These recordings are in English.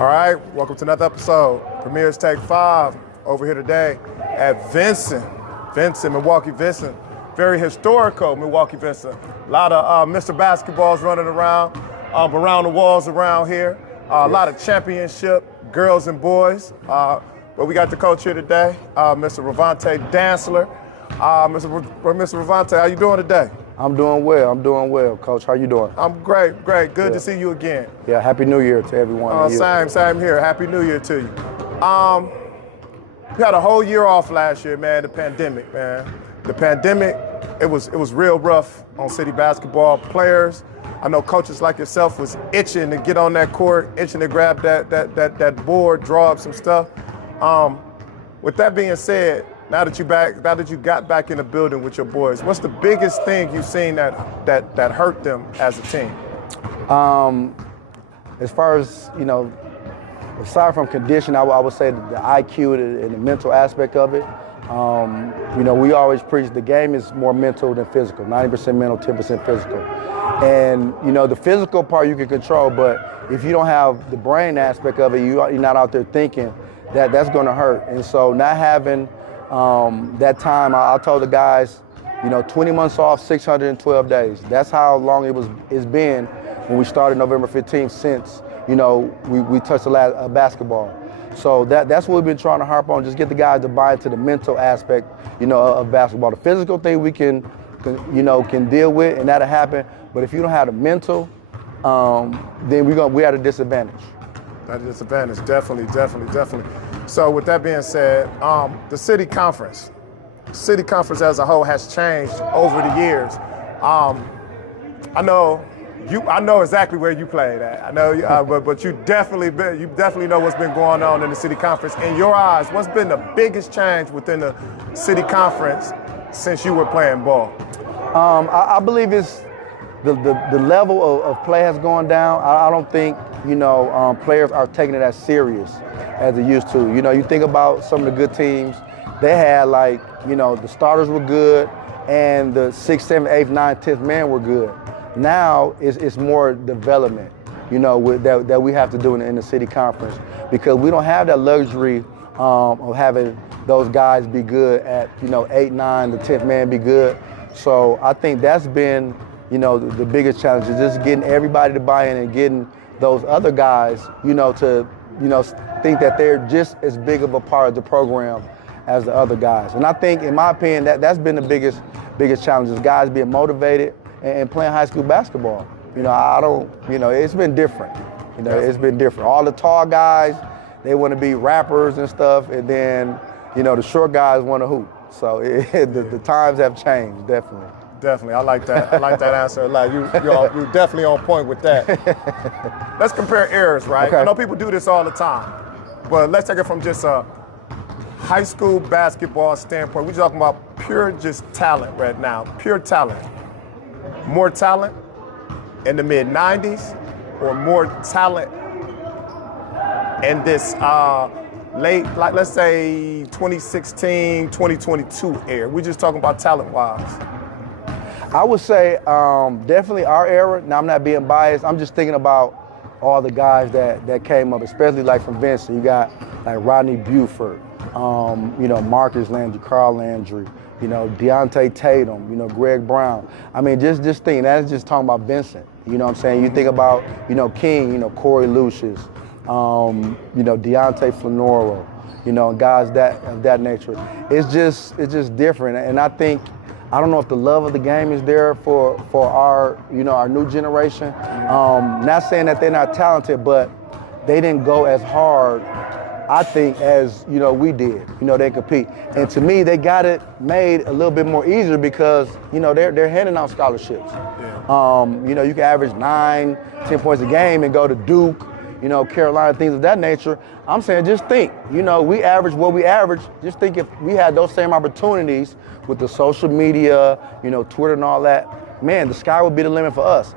All right, welcome to another episode. Premier's Take 5 over here today at Vincent, Milwaukee Vincent. Very historical Milwaukee Vincent. A lot of Mr. Basketballs running around the walls around here. A lot of championship girls and boys. But we got the coach here today, Mr. Ravonte Dantzler. Mr. Ravonte, how you doing today? I'm doing well, Coach. How you doing? I'm great. Good to see you again. Yeah, Happy New Year to everyone. Same here. Happy New Year to you. We had a whole year off last year, man, the pandemic, man. The pandemic, it was real rough on city basketball players. I know coaches like yourself was itching to get on that court, itching to grab that board, draw up some stuff. With that being said, now that you got back in the building with your boys, what's the biggest thing you've seen that hurt them as a team? As far as, aside from condition, I would say the IQ and the mental aspect of it. We always preach the game is more mental than physical, 90% mental, 10% physical. And, the physical part you can control, but if you don't have the brain aspect of it, you're not out there thinking, that's going to hurt. And so not having that time, I told the guys, 20 months off, 612 days. That's how long it's been when we started November 15th since, we touched the last basketball. So that's what we've been trying to harp on, just get the guys to buy into the mental aspect, of basketball. The physical thing we can deal with, and that'll happen. But if you don't have the mental, then we're at a disadvantage. At a disadvantage, definitely. So with that being said, the city conference as a whole has changed over the years. I know exactly where you played at. I know, but you definitely know what's been going on in the city conference. In your eyes, what's been the biggest change within the city conference since you were playing ball? I believe it's the level of play has gone down. I don't think players are taking it as serious as they used to. You think about some of the good teams. They had the starters were good, and the 6th, 7th, 8th, 9th, 10th man were good. Now it's more development, that we have to do in the city conference, because we don't have that luxury of having those guys be good at 8, 9, the 10th man be good. So I think that's been the biggest challenge, is just getting everybody to buy in and getting those other guys to think that they're just as big of a part of the program as the other guys. And I think, in my opinion, that's been the biggest challenge, is guys being motivated and playing high school basketball. It's been different. It's been different. All the tall guys, they want to be rappers and stuff, and then, the short guys want to hoop. So the times have changed, definitely. Definitely, I like that. I like that answer a lot. You're definitely on point with that. Let's compare eras, right? Okay. I know people do this all the time, but let's take it from just a high school basketball standpoint. We're talking about pure just talent right now, pure talent. More talent in the mid-90s, or more talent in this late, let's say 2016, 2022 era? We're just talking about talent-wise. I would say definitely our era. Now, I'm not being biased. I'm just thinking about all the guys that came up, especially from Vincent. You got Rodney Buford, Marcus Landry, Carl Landry, Deontay Tatum, Greg Brown. I mean, just think, that's just talking about Vincent. You know what I'm saying? You think about, King, Corey Lucius, Deontay Flanoro, guys of that nature. It's just different. And I think, I don't know if the love of the game is there for our, our new generation. Not saying that they're not talented, but they didn't go as hard, I think, as, we did. They compete. And to me, they got it made a little bit more easier because, they're handing out scholarships. Yeah. You can average 9, 10 points a game and go to Duke, Carolina, things of that nature. I'm saying, just think, we average what we average. Just think if we had those same opportunities with the social media, Twitter and all that, man, the sky would be the limit for us.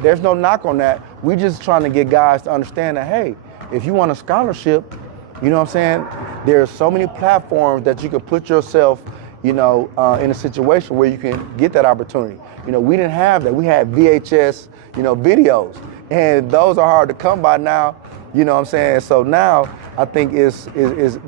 There's no knock on that. We're just trying to get guys to understand that, hey, if you want a scholarship, you know what I'm saying? There's so many platforms that you can put yourself, in a situation where you can get that opportunity. We didn't have that. We had VHS, videos, and those are hard to come by now. You know what I'm saying? So now I think is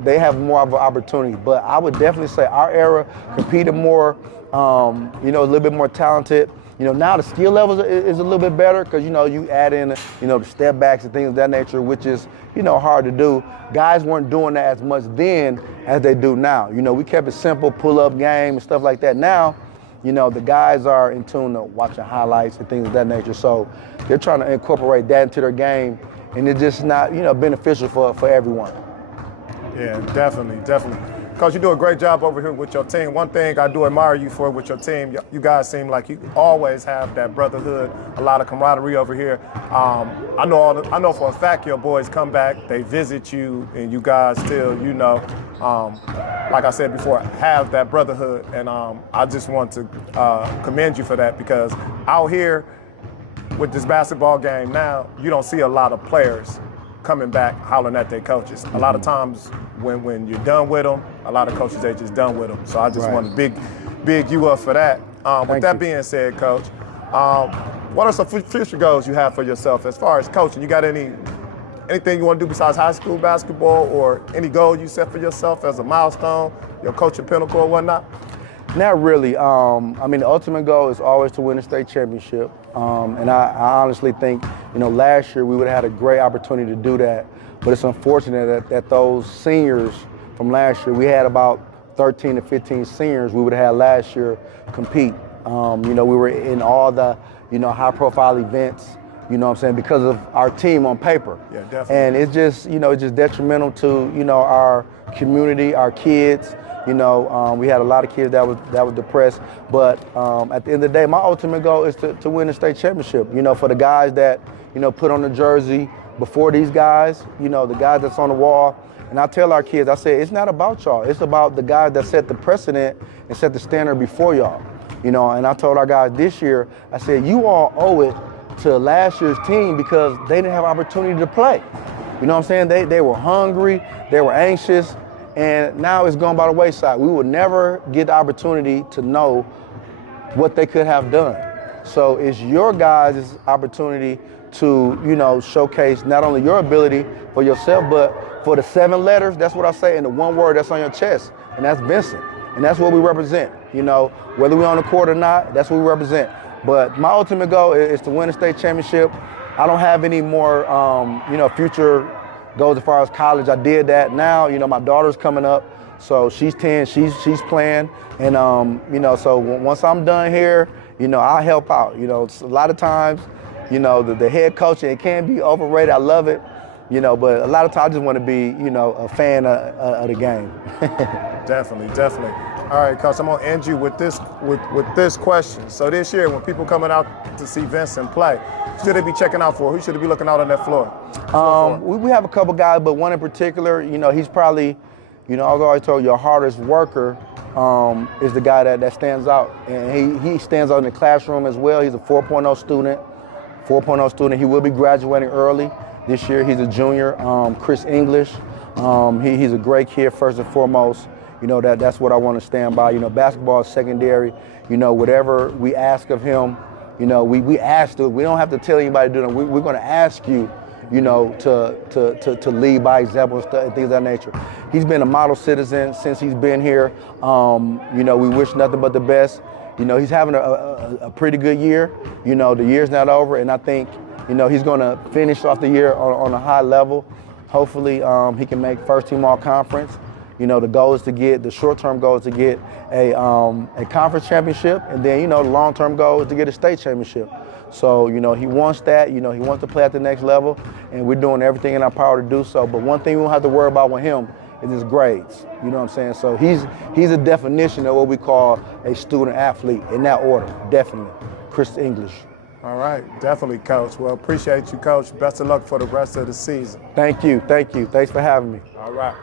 they have more of an opportunity. But I would definitely say our era competed more, you know, a little bit more talented. You know, now the skill levels is a little bit better because, you know, you add in, you know, the step backs and things of that nature, which is, you know, hard to do. Guys weren't doing that as much then as they do now. You know, we kept it simple, pull-up game and stuff like that. Now, you know, the guys are in tune to watching highlights and things of that nature. So they're trying to incorporate that into their game, and it's just not, you know, beneficial for everyone. Yeah, definitely, definitely. Coach, you do a great job over here with your team. One thing I do admire you for with your team, you guys seem like you always have that brotherhood, a lot of camaraderie over here. I know for a fact your boys come back, they visit you, and you guys still, you know, like I said before, have that brotherhood. And I just want to commend you for that, because out here with this basketball game now, you don't see a lot of players coming back hollering at their coaches. A lot of times when you're done with them, a lot of coaches, they just done with them. So I just want to big you up for that. With that being said, Coach, what are some future goals you have for yourself as far as coaching? You got anything you want to do besides high school basketball, or any goal you set for yourself as a milestone, your coaching pinnacle or whatnot? Not really. I mean, the ultimate goal is always to win a state championship. And I honestly think, you know, last year we would have had a great opportunity to do that. But it's unfortunate that those seniors from last year, we had about 13 to 15 seniors we would have had last year compete. You know, we were in all the, you know, high-profile events, you know what I'm saying, because of our team on paper. Yeah, definitely. And it's just, you know, it's just detrimental to, you know, our community, our kids. You know, we had a lot of kids that was depressed, but at the end of the day, my ultimate goal is to win the state championship. You know, for the guys that, you know, put on the jersey before these guys, you know, the guys that's on the wall. And I tell our kids, I say, it's not about y'all. It's about the guys that set the precedent and set the standard before y'all. You know, and I told our guys this year, I said, you all owe it to last year's team because they didn't have opportunity to play. You know what I'm saying? They were hungry, they were anxious. And now it's gone by the wayside. We will never get the opportunity to know what they could have done. So it's your guys' opportunity to, you know, showcase not only your ability for yourself, but for the 7 letters, that's what I say, and the 1 word that's on your chest, and that's Vincent. And that's what we represent. You know, whether we're on the court or not, that's what we represent. But my ultimate goal is to win a state championship. I don't have any more, you know, future goes as far as college. I did that. Now, you know, my daughter's coming up, so she's 10, she's playing, and you know, so once I'm done here, you know, I'll help out. You know, a lot of times, you know, the head coach, it can be overrated. I love it, you know, but a lot of times I just want to be, you know, a fan of the game. Definitely, definitely. All right, Coach, I'm gonna end you with this question. So this year, when people coming out to see Vincent play, who should they be checking out for? Who should they be looking out on that floor? We have a couple guys, but one in particular, you know, he's probably, you know, I've always told you, your hardest worker is the guy that stands out. And he stands out in the classroom as well. He's a 4.0 student. 4.0 student. He will be graduating early this year. He's a junior. Chris English. He's a great kid, first and foremost. You know, that's what I want to stand by. You know, basketball is secondary. You know, whatever we ask of him, you know, we ask to. We don't have to tell anybody to do that. We're going to ask you, you know, to lead by example and things of that nature. He's been a model citizen since he's been here. You know, we wish nothing but the best. You know, he's having a pretty good year. You know, the year's not over, and I think, you know, he's going to finish off the year on a high level. Hopefully, he can make first team all conference. You know, the short-term goal is to get a conference championship, and then, you know, the long-term goal is to get a state championship. So, you know, he wants that. You know, he wants to play at the next level, and we're doing everything in our power to do so. But one thing we don't have to worry about with him is his grades. You know what I'm saying? So he's a definition of what we call a student athlete in that order, definitely. Chris English. All right, definitely, Coach. Well, appreciate you, Coach. Best of luck for the rest of the season. Thank you. Thanks for having me. All right.